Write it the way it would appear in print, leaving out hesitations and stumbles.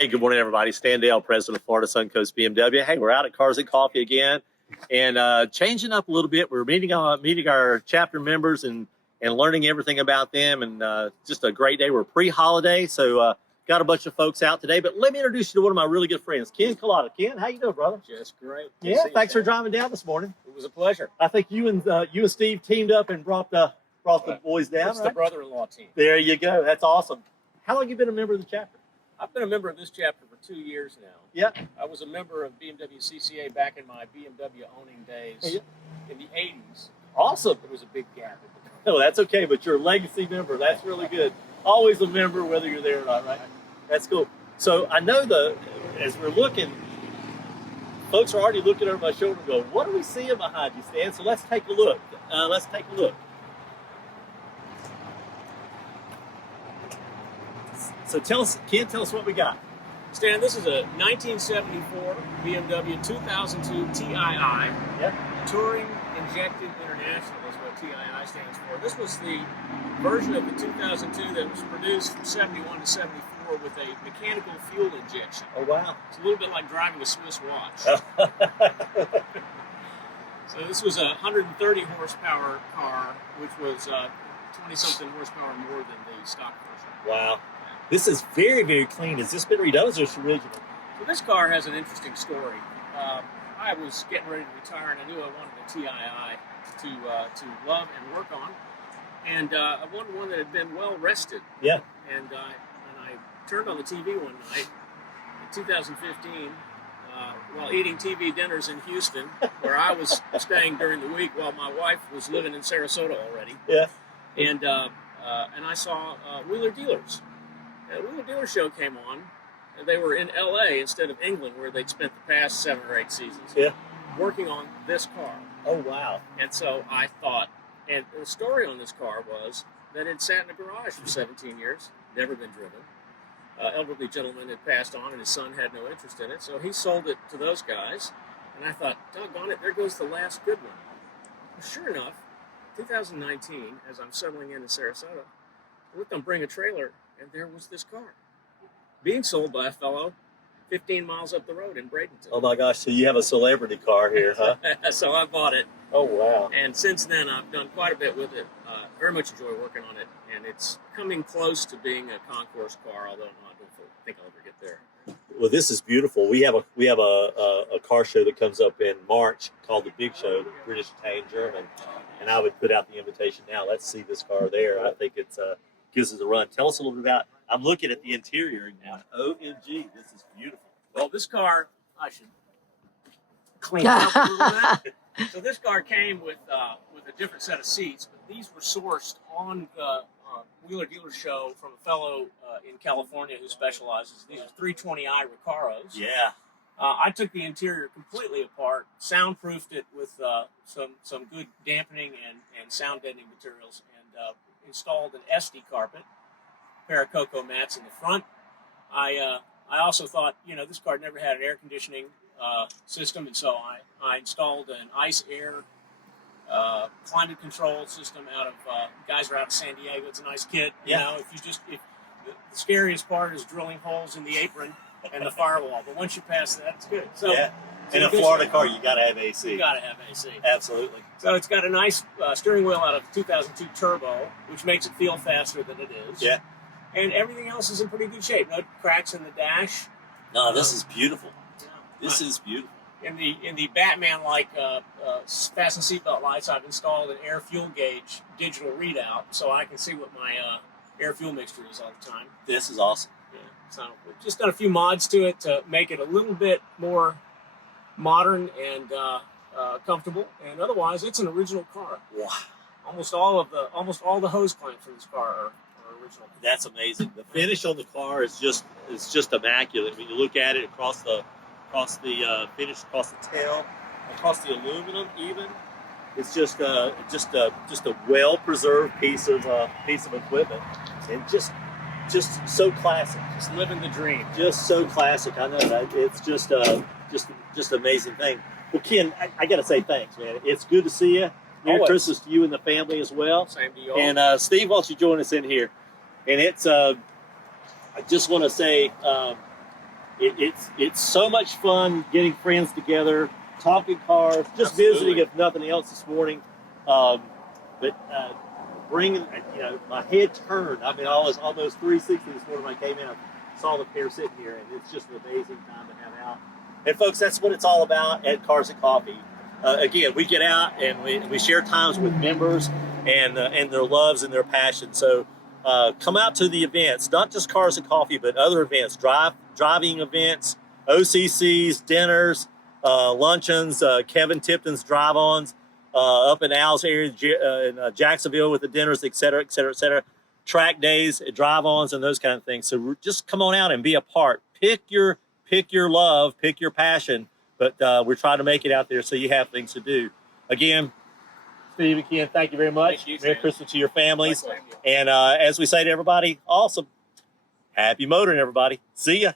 Hey, good morning, everybody. Stan Dale, president of Florida SunCoast BMW. Hey, we're out at Cars and Coffee again, and changing up a little bit. We're meeting our chapter members and learning everything about them, and just a great day. We're pre-holiday, so got a bunch of folks out today. But let me introduce you to one of my really good friends, Ken Culotta. Ken, how you doing, brother? Just great. Yeah, thanks for driving down this morning. It was a pleasure. I think you and Steve teamed up and brought the boys down. It's the brother-in-law team. There you go. That's awesome. How long have you been a member of the chapter? I've been a member of this chapter for 2 years now. Yeah. I was a member of BMW CCA back in my BMW owning days in the 80s. Awesome. There was a big gap. No, that's okay, but you're a legacy member. That's really good. Always a member, whether you're there or not, right? That's cool. So I know as we're looking, folks are already looking over my shoulder and go, what are we seeing behind you, Stan? So let's take a look. So Ken, tell us what we got. Stan, this is a 1974 BMW 2002 TII. Yep. Touring Injected International is what TII stands for. This was the version of the 2002 that was produced from 71 to 74 with a mechanical fuel injection. Oh, wow. It's a little bit like driving a Swiss watch. So this was a 130 horsepower car, which was 20-something horsepower more than the stock version. Wow. This is very, very clean. Has this been redone or is this original? So this car has an interesting story. I was getting ready to retire, and I knew I wanted a TII to love and work on. And I wanted one that had been well rested. Yeah. And I turned on the TV one night in 2015 while eating TV dinners in Houston, where I was staying during the week while my wife was living in Sarasota already. Yeah. And I saw Wheeler Dealers. The Wheeler Dealer show came on. And they were in L.A. instead of England, where they'd spent the past 7 or 8 seasons. Yeah. Working on this car. Oh, wow. And so I thought, and the story on this car was that it sat in a garage for 17 years, never been driven. Elderly gentleman had passed on, and his son had no interest in it, so he sold it to those guys. And I thought, doggone it, there goes the last good one. Well, sure enough, 2019, as I'm settling into Sarasota, I looked on Bring a Trailer, and there was this car being sold by a fellow 15 miles up the road in Bradenton. Oh, my gosh. So you have a celebrity car here, huh? So I bought it. Oh, wow. And since then, I've done quite a bit with it. Very much enjoy working on it. And it's coming close to being a concourse car, although I don't think I'll ever get there. Well, this is beautiful. We have a car show that comes up in March called the Big Show, British, Italian, German. And I would put out the invitation now. Let's see this car there. I think it's gives us a run. Tell us a little bit about. I'm looking at the interior and going, OMG, this is beautiful. Well, this car, I should clean it up a little bit. So this car came with a different set of seats, but these were sourced on the Wheeler Dealer show from a fellow in California who specializes. These are 320i Recaros. Yeah. I took the interior completely apart, soundproofed it with some good dampening and sound deadening materials, and installed an SD carpet, a pair of cocoa mats in the front. I also thought, this car never had an air conditioning system, and so I installed an ice air climate control system out of guys are out of San Diego. It's a nice kit. Yeah. If the scariest part is drilling holes in the apron and the firewall, but once you pass that, it's good. So yeah. In a Florida car, you got to have AC. You got to have AC. Absolutely. So it's got a nice steering wheel out of 2002 turbo, which makes it feel faster than it is. Yeah. And everything else is in pretty good shape. No cracks in the dash. No, this is beautiful. Yeah. This is beautiful. In the Batman-like fasten seatbelt lights, I've installed an air fuel gauge digital readout, so I can see what my air fuel mixture is all the time. This is awesome. Yeah. So we've just done a few mods to it to make it a little bit more modern and comfortable, and otherwise it's an original car. Wow. Almost all the hose clamps for this car are original. That's amazing. The finish on the car is just immaculate. When you look at it across the finish, across the tail, across the aluminum, even it's just a well preserved piece of equipment, and just so classic. Just living the dream. Just so classic. I know that it's just an amazing thing. Well, Ken, I got to say thanks, man. It's good to see you. Merry Christmas to you and the family as well. Same to you all. And Steve, why don't you join us in here? And it's, I just want to say, it's so much fun getting friends together, talking cars, just visiting if nothing else this morning. But bringing, my head turned. I mean, I was almost 360 this morning when I came in. I saw the pair sitting here, and it's just an amazing time to have out. And folks, that's what it's all about at Cars and Coffee. Again, we get out and we share times with members and their loves and their passions. So come out to the events, not just Cars and Coffee, but other events, driving events, OCCs, dinners, luncheons, Kevin Tipton's drive-ons, up in Al's area, in Jacksonville with the dinners, et cetera, et cetera, et cetera. Track days, drive-ons, and those kind of things. So just come on out and be a part. Pick your love, pick your passion, but we're trying to make it out there so you have things to do. Again, Steve and Ken, thank you very much. Merry Christmas to your families. And as we say to everybody, awesome. Happy motoring, everybody. See ya.